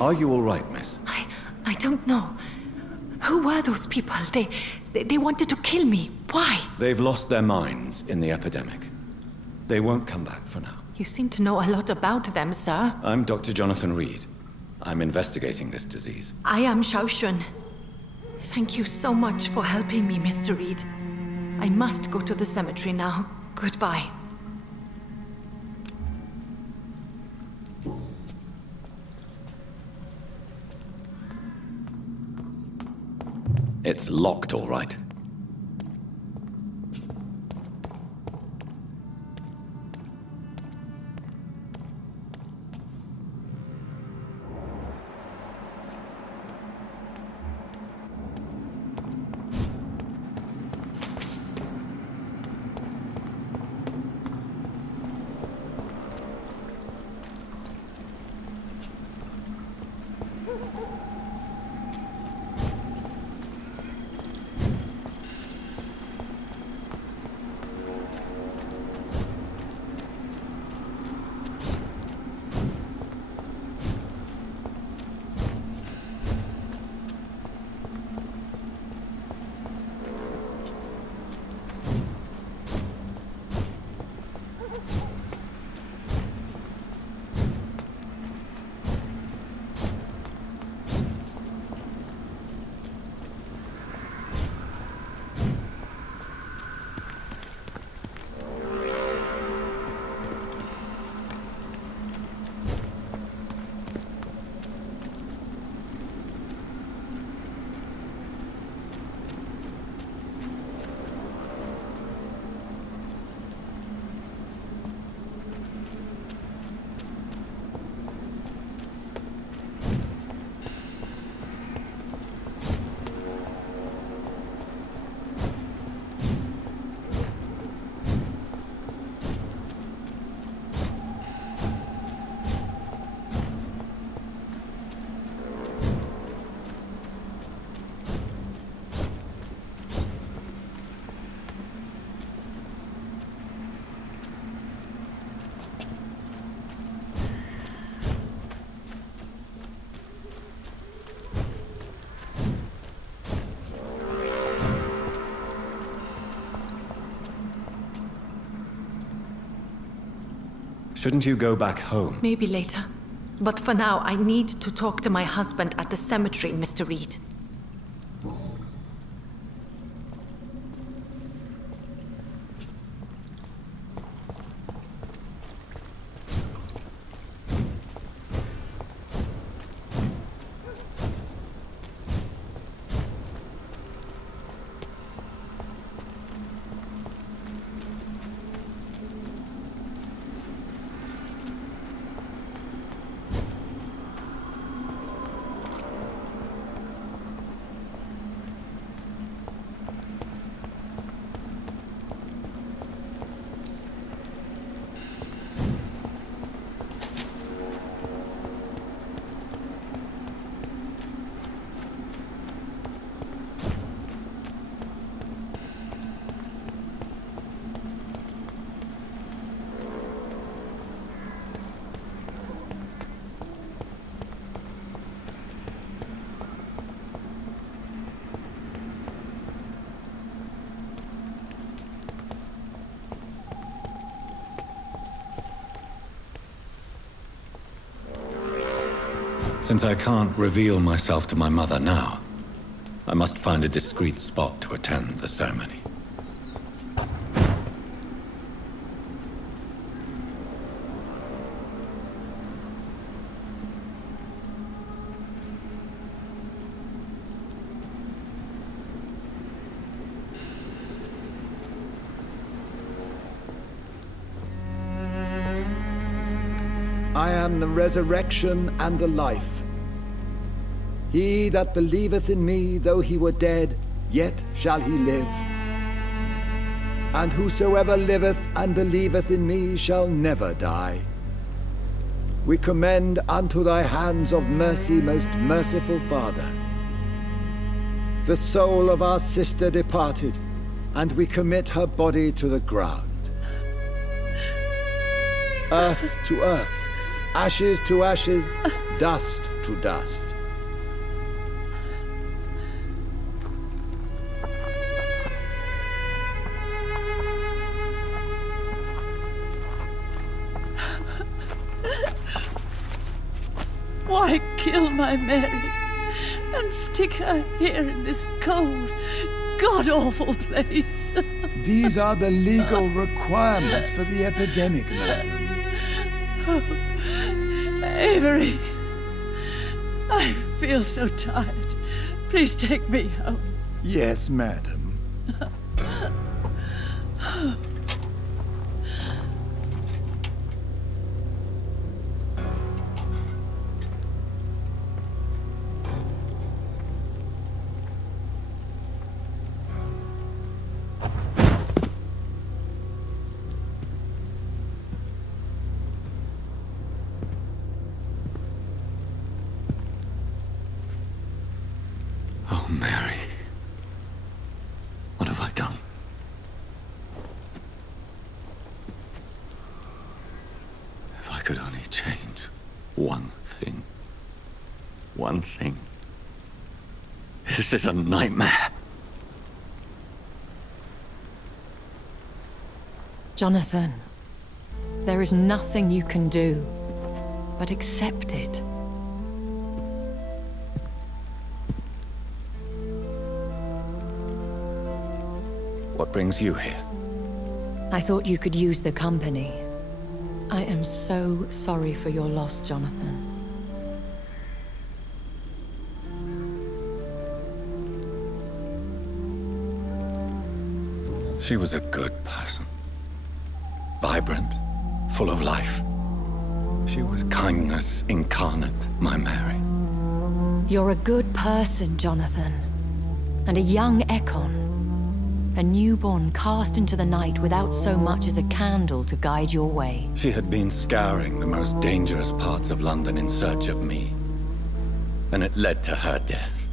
Are you all right, miss? I don't know. Who were those people? They wanted to kill me. Why? They've lost their minds in the epidemic. They won't come back for now. You seem to know a lot about them, sir. I'm Dr. Jonathan Reid. I'm investigating this disease. I am Xiaoxun. Thank you so much for helping me, Mr. Reid. I must go to the cemetery now. Goodbye. It's locked, all right. Shouldn't you go back home? Maybe later. But for now, I need to talk to my husband at the cemetery, Mr. Reid. Since I can't reveal myself to my mother now, I must find a discreet spot to attend the ceremony. I am the resurrection and the life. He that believeth in me, though he were dead, yet shall he live. And whosoever liveth and believeth in me shall never die. We commend unto thy hands of mercy, most merciful Father, the soul of our sister departed, and we commit her body to the ground. Earth to earth, ashes to ashes, dust to dust. Why kill my Mary and stick her here in this cold, god-awful place? These are the legal requirements for the epidemic, madam. Avery, I feel so tired. Please take me home. Yes, madam. Oh, Mary. What have I done? If I could only change one thing. One thing. This is a nightmare. Jonathan, there is nothing you can do but accept it. What brings you here? I thought you could use the company. I am so sorry for your loss, Jonathan. She was a good person. Vibrant, full of life. She was kindness incarnate, my Mary. You're a good person, Jonathan. And a young Ekon. A newborn cast into the night without so much as a candle to guide your way. She had been scouring the most dangerous parts of London in search of me. And it led to her death.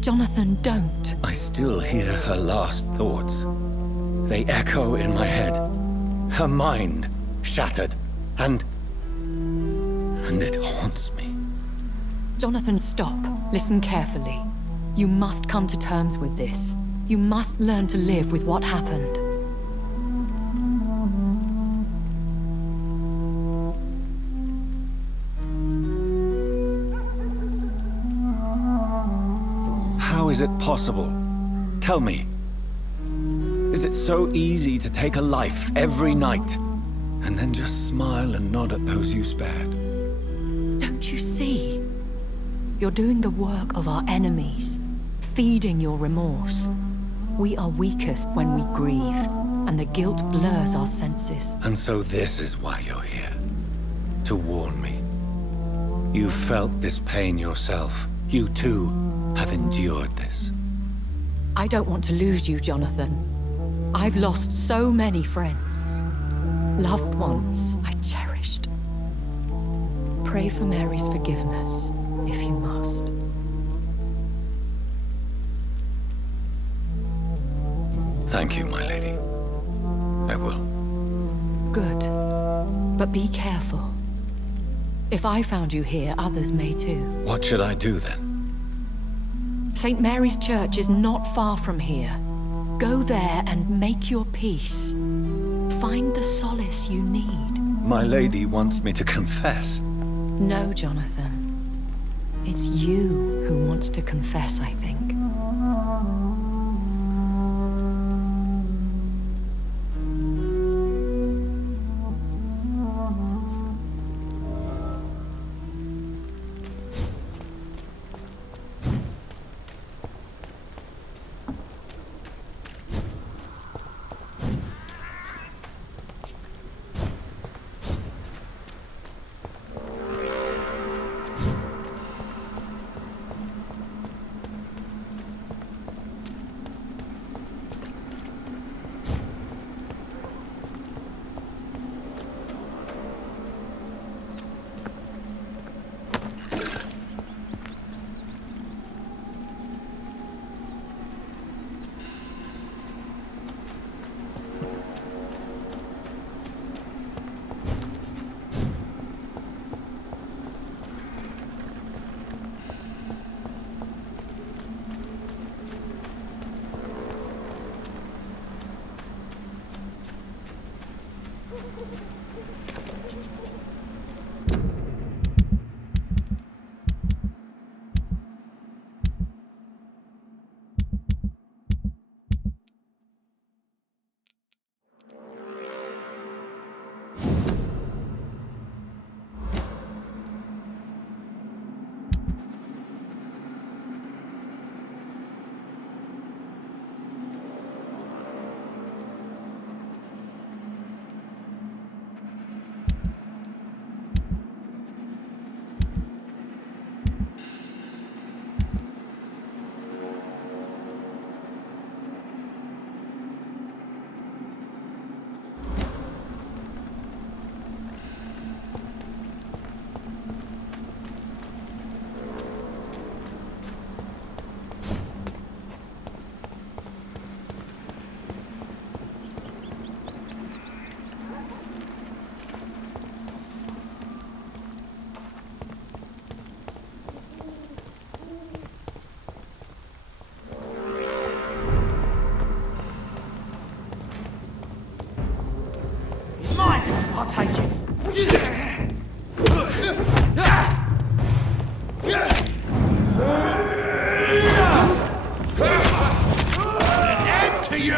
Jonathan, don't. I still hear her last thoughts. They echo in my head. Her mind shattered, and it haunts me. Jonathan, stop. Listen carefully. You must come to terms with this. You must learn to live with what happened. is it possible? Tell me. Is it so easy to take a life every night, and then just smile and nod at those you spared? Don't you see? You're doing the work of our enemies, feeding your remorse. We are weakest when we grieve, and the guilt blurs our senses. And so this is why you're here. To warn me. You've felt this pain yourself. You too have endured this. I don't want to lose you, Jonathan. I've lost so many friends. Loved ones I cherished. Pray for Mary's forgiveness, if you must. Thank you, my lady. I will. Good. But be careful. If I found you here, others may too. What should I do then? St. Mary's Church is not far from here. Go there and make your peace. Find the solace you need. My lady wants me to confess. No, Jonathan. It's you who wants to confess, I think. I'll take it. An end to you!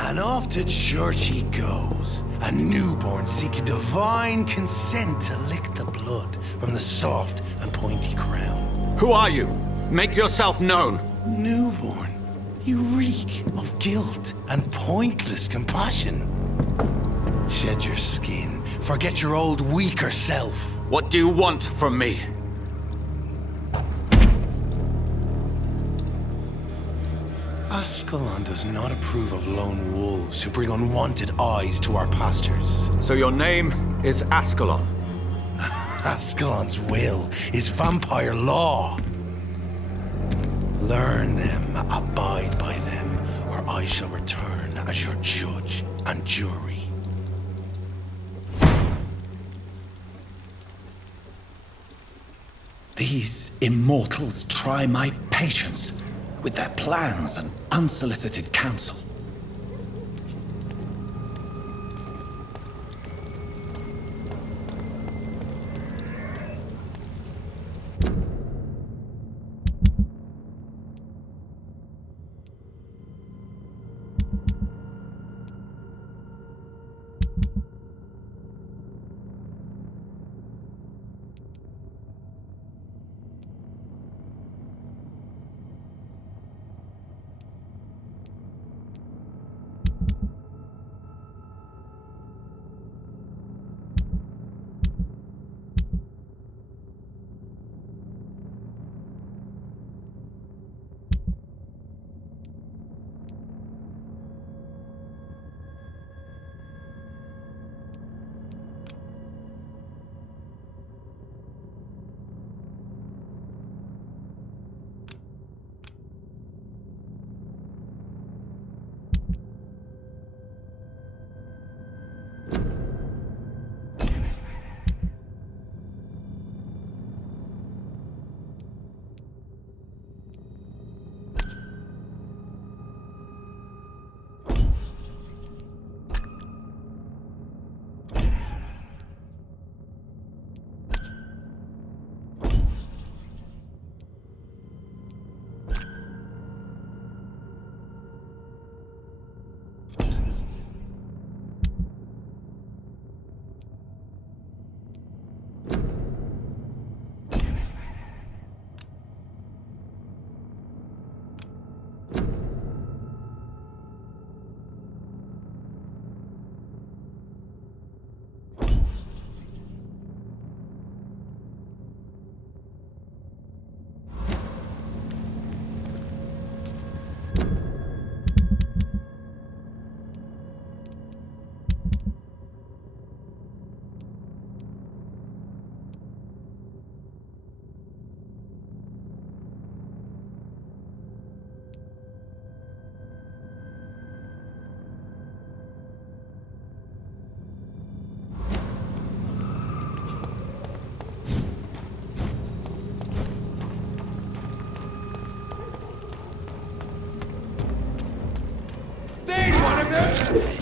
And off to church he goes, a newborn seeking divine consent to lick the blood from the soft and pointy crown. Who are you? Make yourself known. Newborn, you reek of guilt and pointless compassion. Shed your skin, forget your old weaker self. What do you want from me? Ascalon does not approve of lone wolves who bring unwanted eyes to our pastures. So your name is Ascalon? Ascalon's will is vampire law. Learn them, abide by them, or I shall return as your judge and jury. These immortals try my patience with their plans and unsolicited counsel.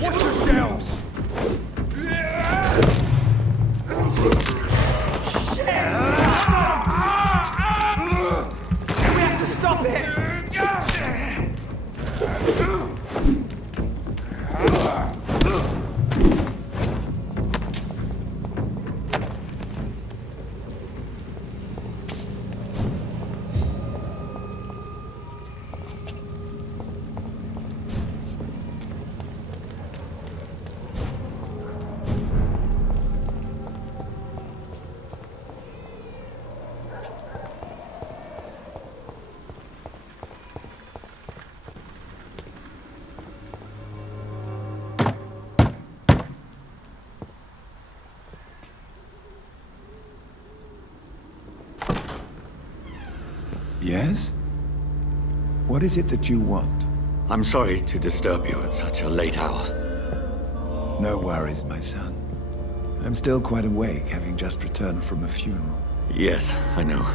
Watch yourselves! We have to stop it! Yes? What is it that you want? I'm sorry to disturb you at such a late hour. No worries, my son. I'm still quite awake, having just returned from a funeral. Yes, I know.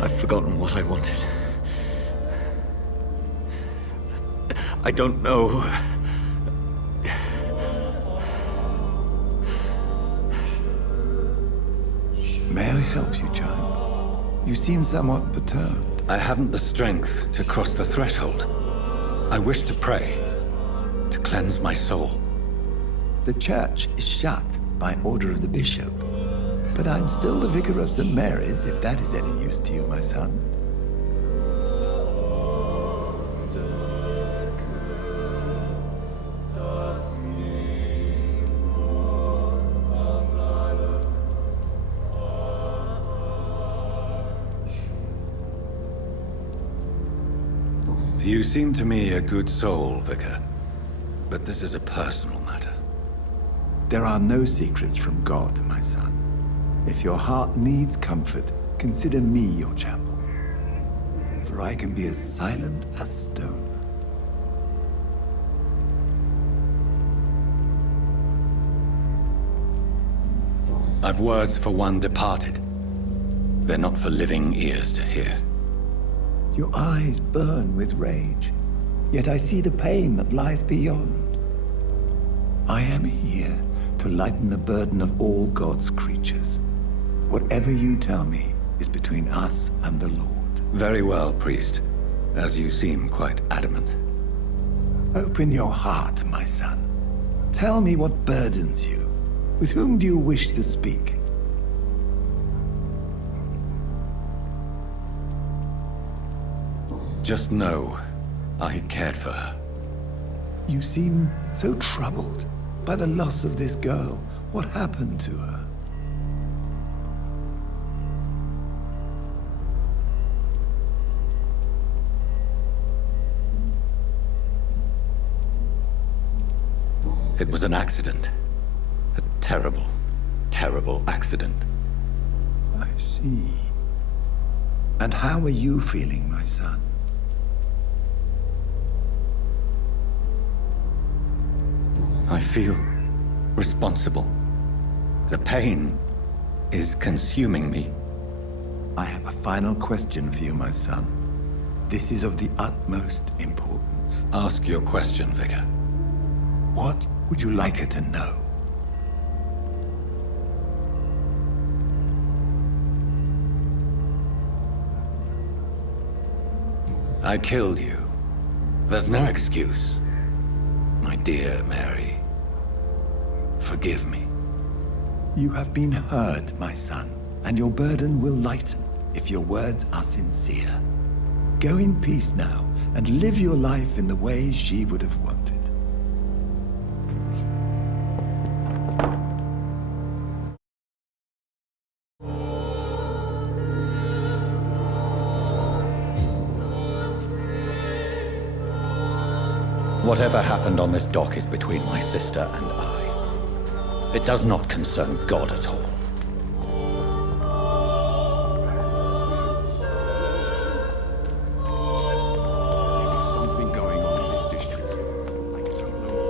I've forgotten what I wanted. I don't know. May I help you, child? You seem somewhat perturbed. I haven't the strength to cross the threshold. I wish to pray, to cleanse my soul. The church is shut by order of the bishop. But I'm still the vicar of St. Mary's, if that is any use to you, my son. You seem to me a good soul, Vicar. But this is a personal matter. There are no secrets from God, my son. If your heart needs comfort, consider me your chapel. For I can be as silent as stone. I've words for one departed. They're not for living ears to hear. Your eyes burn with rage, yet I see the pain that lies beyond. I am here to lighten the burden of all God's creatures. Whatever you tell me is between us and the Lord. Very well, priest, as you seem quite adamant. Open your heart, my son. Tell me what burdens you. With whom do you wish to speak? Just know, I cared for her. You seem so troubled by the loss of this girl. What happened to her? It was an accident. A terrible, terrible accident. I see. And how are you feeling, my son? I feel responsible. The pain is consuming me. I have a final question for you, my son. This is of the utmost importance. Ask your question, Vicar. What would you like her to know? I killed you. There's no excuse. My dear Mary, forgive me. You have been heard, my son, and your burden will lighten if your words are sincere. Go in peace now, and live your life in the way she would have wanted. Whatever happened on this dock is between my sister and I. It does not concern God at all. There's something going on in this district. I don't know.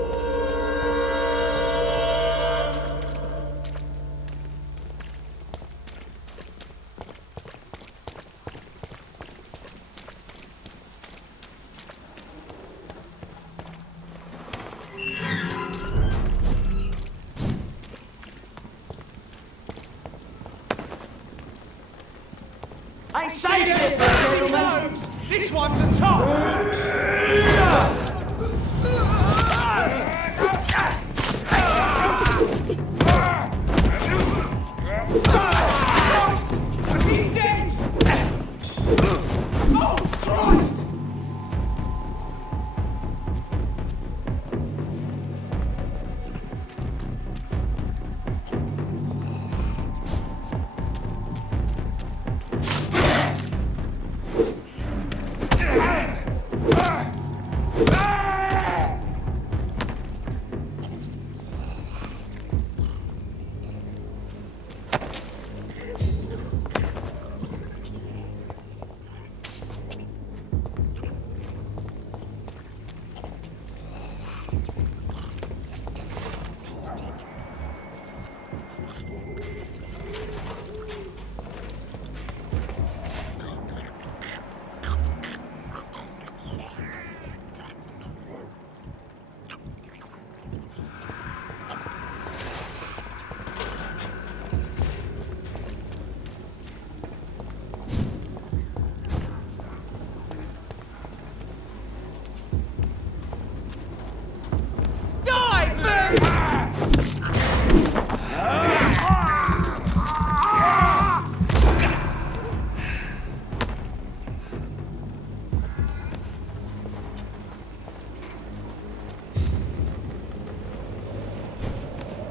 I saved it for gentlemen! This one's a top! He's dead! Oh, Christ!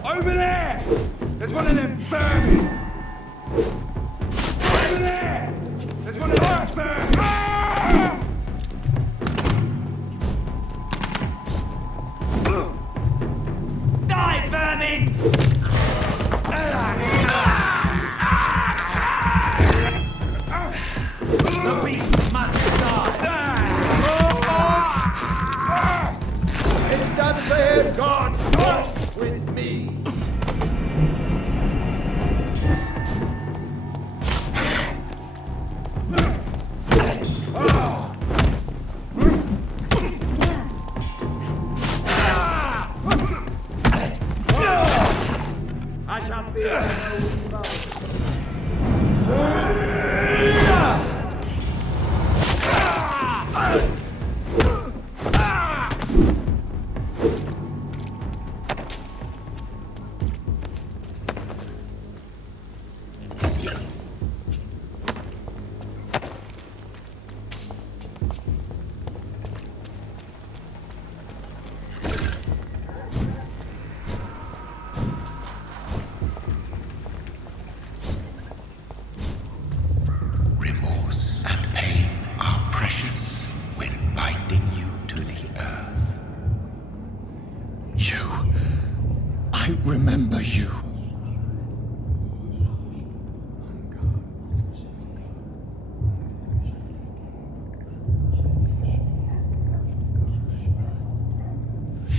Over there! There's one of them vermin! Over there! There's one of them vermin! Die, vermin! The beast must die! It's done for him! God walks with me!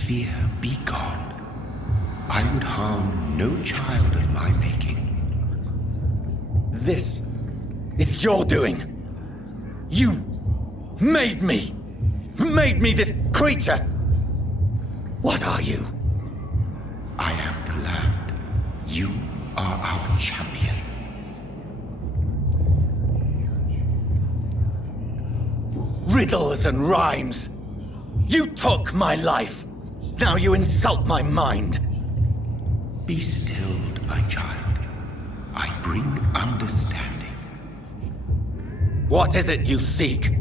fear be gone. I would harm no child of my making. This is your doing. You made me. Made me this creature. What are you? I am the land. You are our champion. Riddles and rhymes. You took my life. Now you insult my mind. Be stilled, my child. I bring understanding. What is it you seek?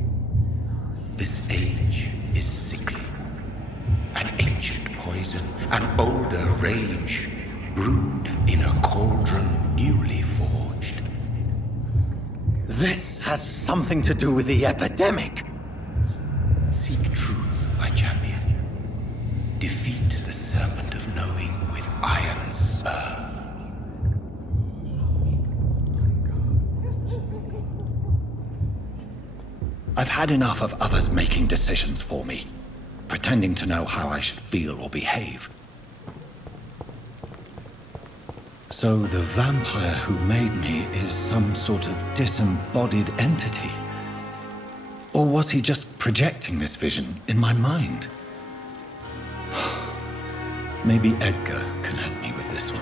This age is sickly. An ancient poison, an older rage, brewed in a cauldron newly forged. This has something to do with the epidemic. Seek truth, my champion. Defeat the serpent of knowing with iron spur. I've had enough of others making decisions for me, pretending to know how I should feel or behave. So the vampire who made me is some sort of disembodied entity? Or was he just projecting this vision in my mind? Maybe Edgar can help me with this one.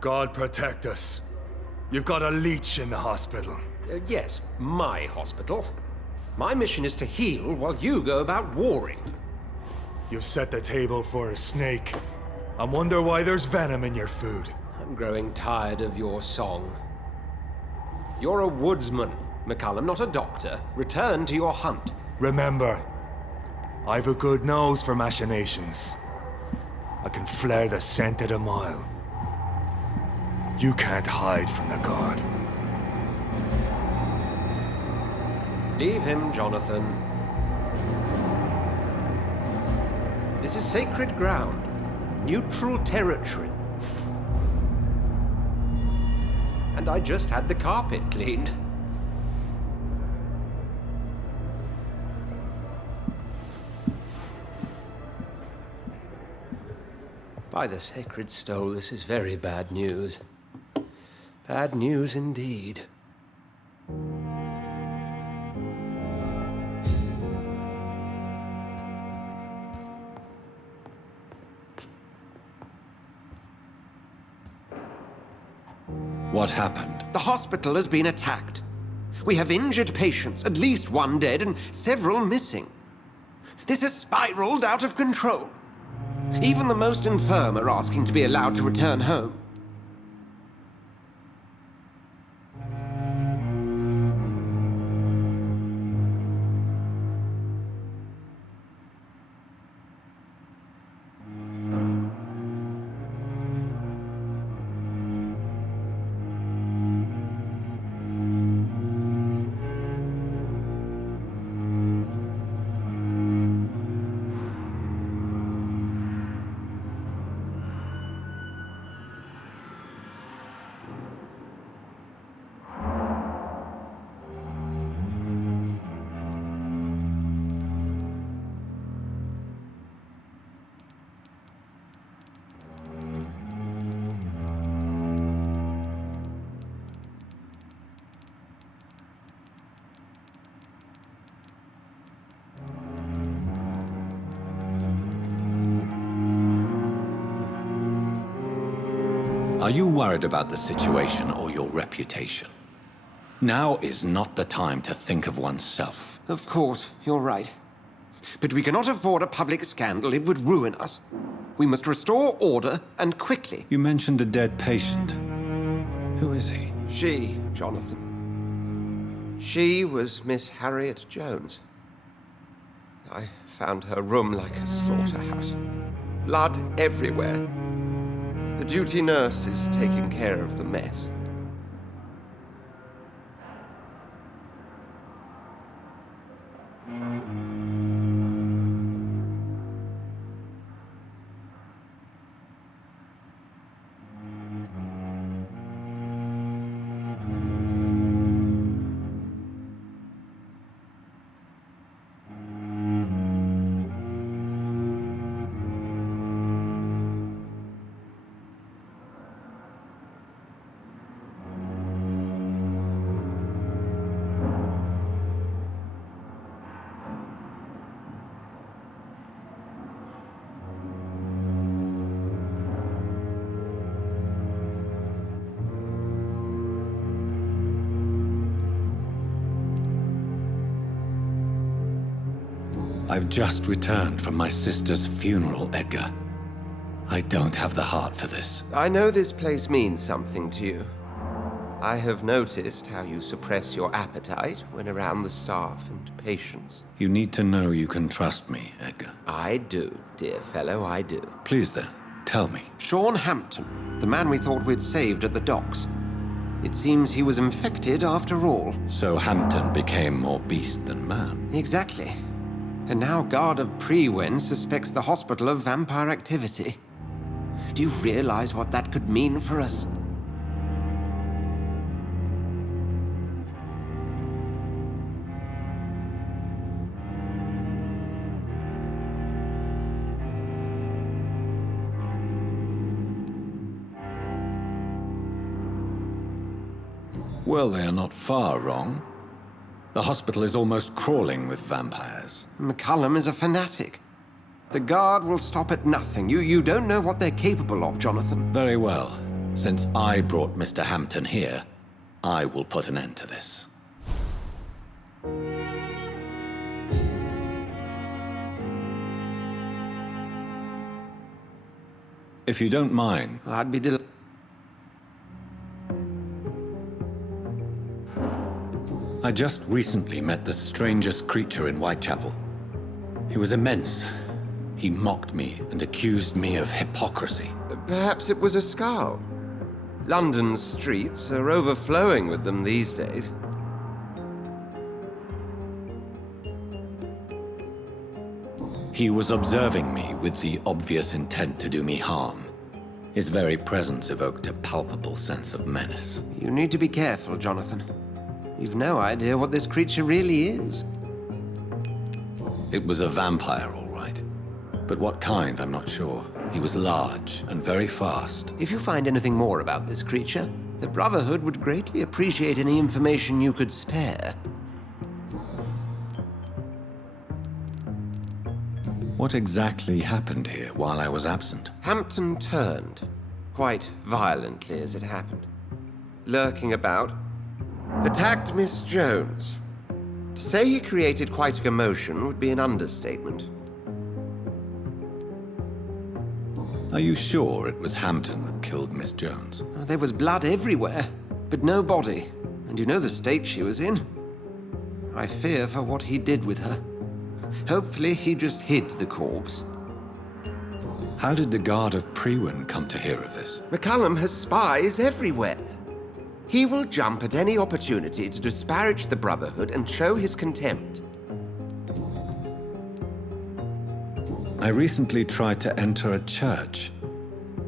God protect us. You've got a leech in the hospital. Yes, my hospital. My mission is to heal while you go about warring. You've set the table for a snake. I wonder why there's venom in your food. I'm growing tired of your song. You're a woodsman, McCallum, not a doctor. Return to your hunt. Remember, I've a good nose for machinations. I can flare the scent at a mile. You can't hide from the god. Leave him, Jonathan. This is sacred ground. Neutral territory. And I just had the carpet cleaned. By the sacred stole, this is very bad news. Bad news indeed. What happened? The hospital has been attacked. We have injured patients, at least one dead and several missing. This has spiraled out of control. Even the most infirm are asking to be allowed to return home. Are you worried about the situation or your reputation? Now is not the time to think of oneself. Of course, you're right. But we cannot afford a public scandal. It would ruin us. We must restore order, and quickly. You mentioned a dead patient. Who is he? She, Jonathan. She was Miss Harriet Jones. I found her room like a slaughterhouse. Blood everywhere. The duty nurse is taking care of the mess. I've just returned from my sister's funeral, Edgar. I don't have the heart for this. I know this place means something to you. I have noticed how you suppress your appetite when around the staff and patients. You need to know you can trust me, Edgar. I do, dear fellow, I do. Please then, tell me. Sean Hampton, the man we thought we'd saved at the docks. It seems he was infected after all. So Hampton became more beast than man. Exactly. And now Guard of Prewen suspects the hospital of vampire activity. Do you realize what that could mean for us? Well, they are not far wrong. The hospital is almost crawling with vampires. McCullum is a fanatic. The Guard will stop at nothing. You don't know what they're capable of, Jonathan. Very well. Since I brought Mr. Hampton here, I will put an end to this. If you don't mind... I'd be delighted. I just recently met the strangest creature in Whitechapel. He was immense. He mocked me and accused me of hypocrisy. Perhaps it was a skal. London's streets are overflowing with them these days. He was observing me with the obvious intent to do me harm. His very presence evoked a palpable sense of menace. You need to be careful, Jonathan. You've no idea what this creature really is. It was a vampire, all right. But what kind, I'm not sure. He was large and very fast. If you find anything more about this creature, the Brotherhood would greatly appreciate any information you could spare. What exactly happened here while I was absent? Hampton turned, quite violently as it happened. Lurking about, attacked Miss Jones. To say he created quite a commotion would be an understatement. Are you sure it was Hampton that killed Miss Jones? There was blood everywhere, but no body. And you know the state she was in. I fear for what he did with her. Hopefully he just hid the corpse. How did the Guard of Prewen come to hear of this? McCullum has spies everywhere. He will jump at any opportunity to disparage the Brotherhood and show his contempt. I recently tried to enter a church.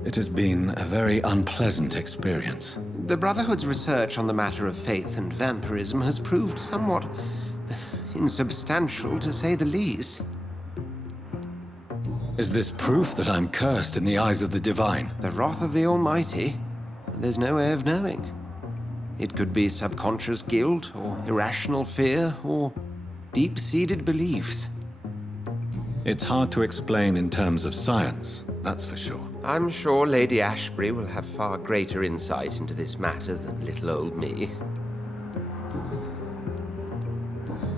It has been a very unpleasant experience. The Brotherhood's research on the matter of faith and vampirism has proved somewhat insubstantial, to say the least. Is this proof that I'm cursed in the eyes of the divine? The wrath of the Almighty? There's no way of knowing. It could be subconscious guilt, or irrational fear, or deep-seated beliefs. It's hard to explain in terms of science, that's for sure. I'm sure Lady Ashbury will have far greater insight into this matter than little old me.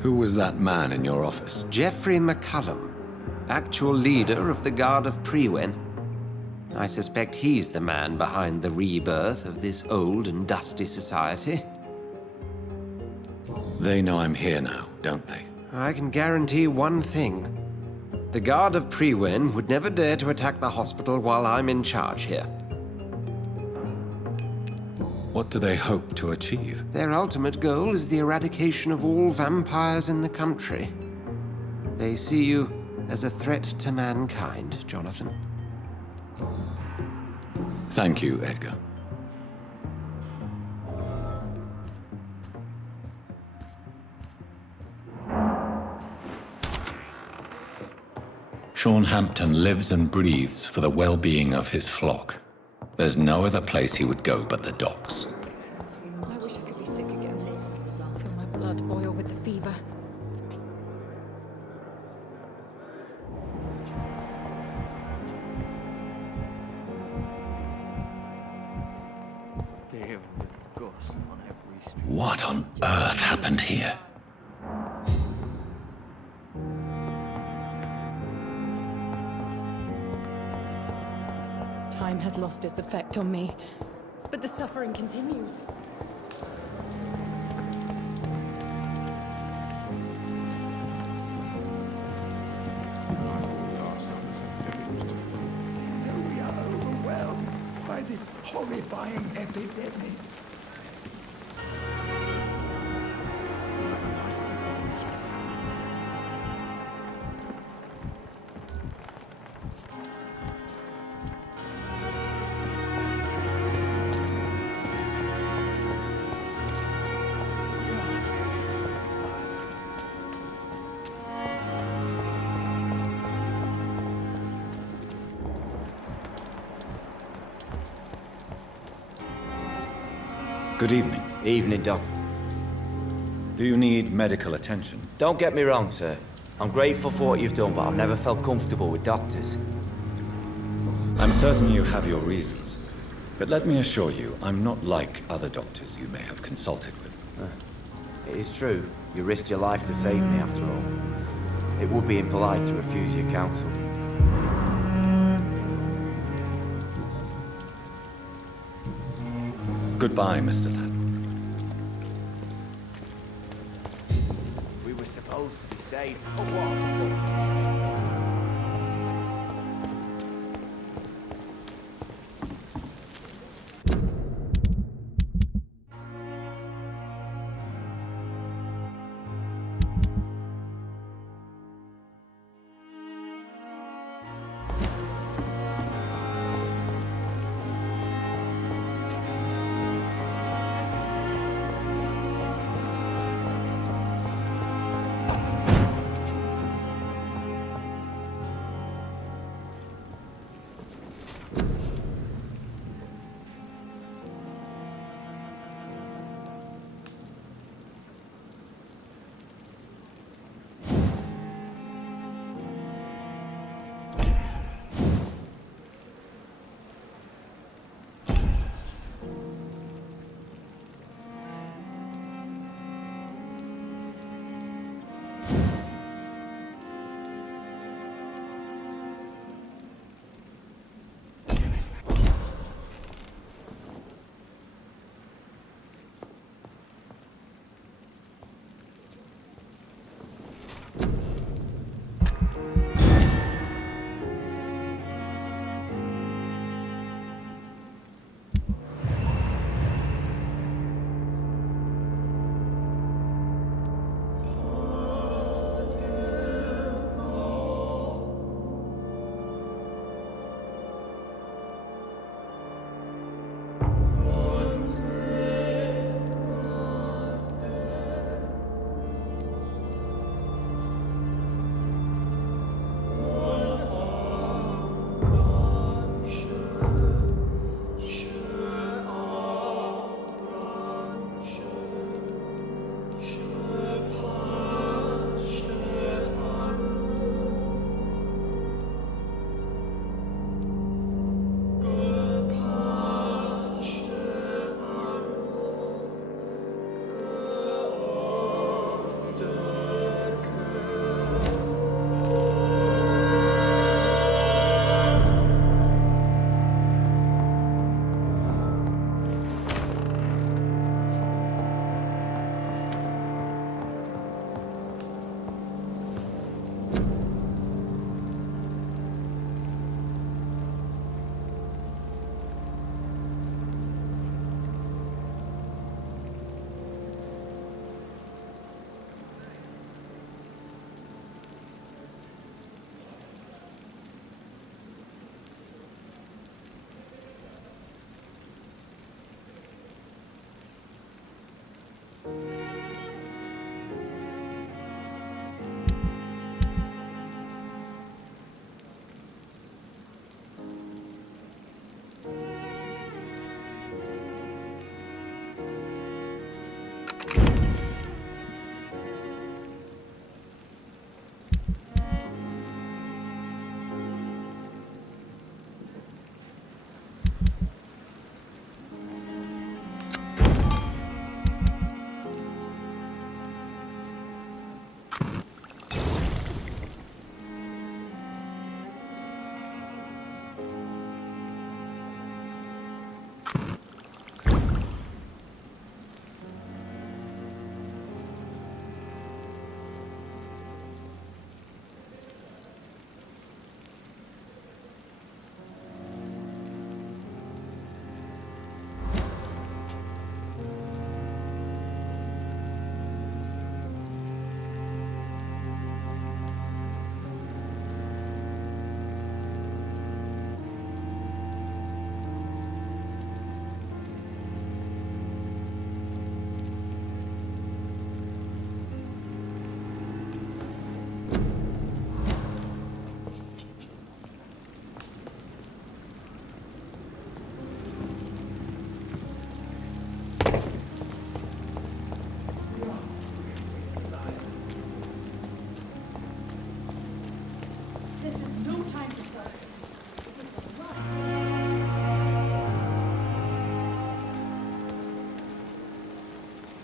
Who was that man in your office? Geoffrey McCullum, actual leader of the Guard of Priwen. I suspect he's the man behind the rebirth of this old and dusty society. They know I'm here now, don't they? I can guarantee one thing. The Guard of Priwen would never dare to attack the hospital while I'm in charge here. What do they hope to achieve? Their ultimate goal is the eradication of all vampires in the country. They see you as a threat to mankind, Jonathan. Thank you, Edgar. Sean Hampton lives and breathes for the well-being of his flock. There's no other place he would go but the docks. I wish I could be sick again. Feel my blood boil with the fever. What on earth happened here? Time has lost its effect on me, but the suffering continues. We are overwhelmed by this horrifying epidemic. Good evening. Evening, Doc. Do you need medical attention? Don't get me wrong, sir. I'm grateful for what you've done, but I've never felt comfortable with doctors. I'm certain you have your reasons. But let me assure you, I'm not like other doctors you may have consulted with. It is true. You risked your life to save me, after all. It would be impolite to refuse your counsel. Goodbye, Mr. Thad. We were supposed to be safe. Oh, what?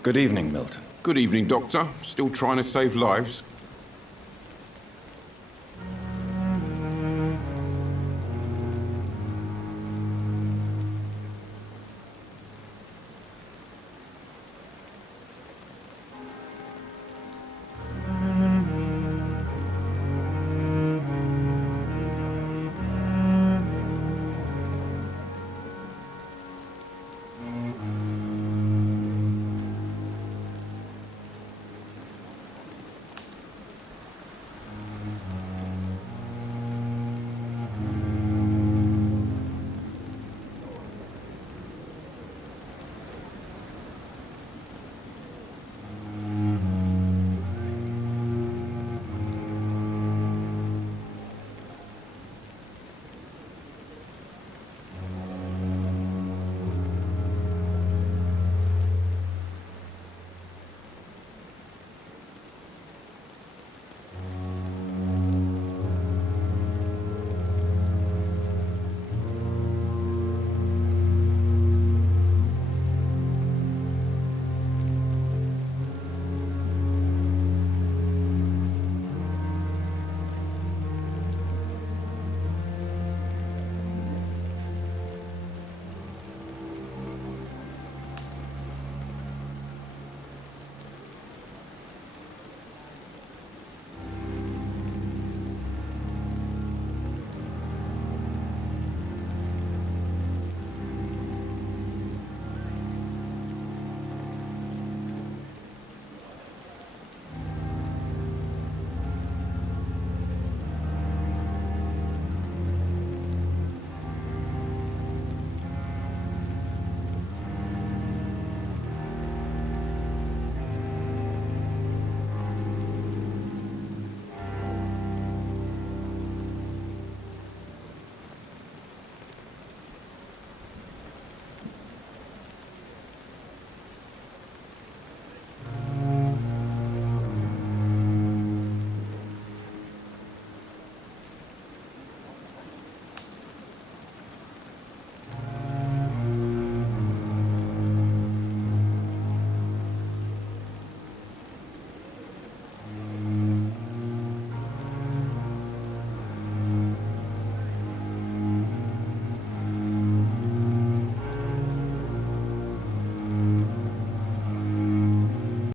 Good evening, Milton. Good evening, Doctor. Still trying to save lives?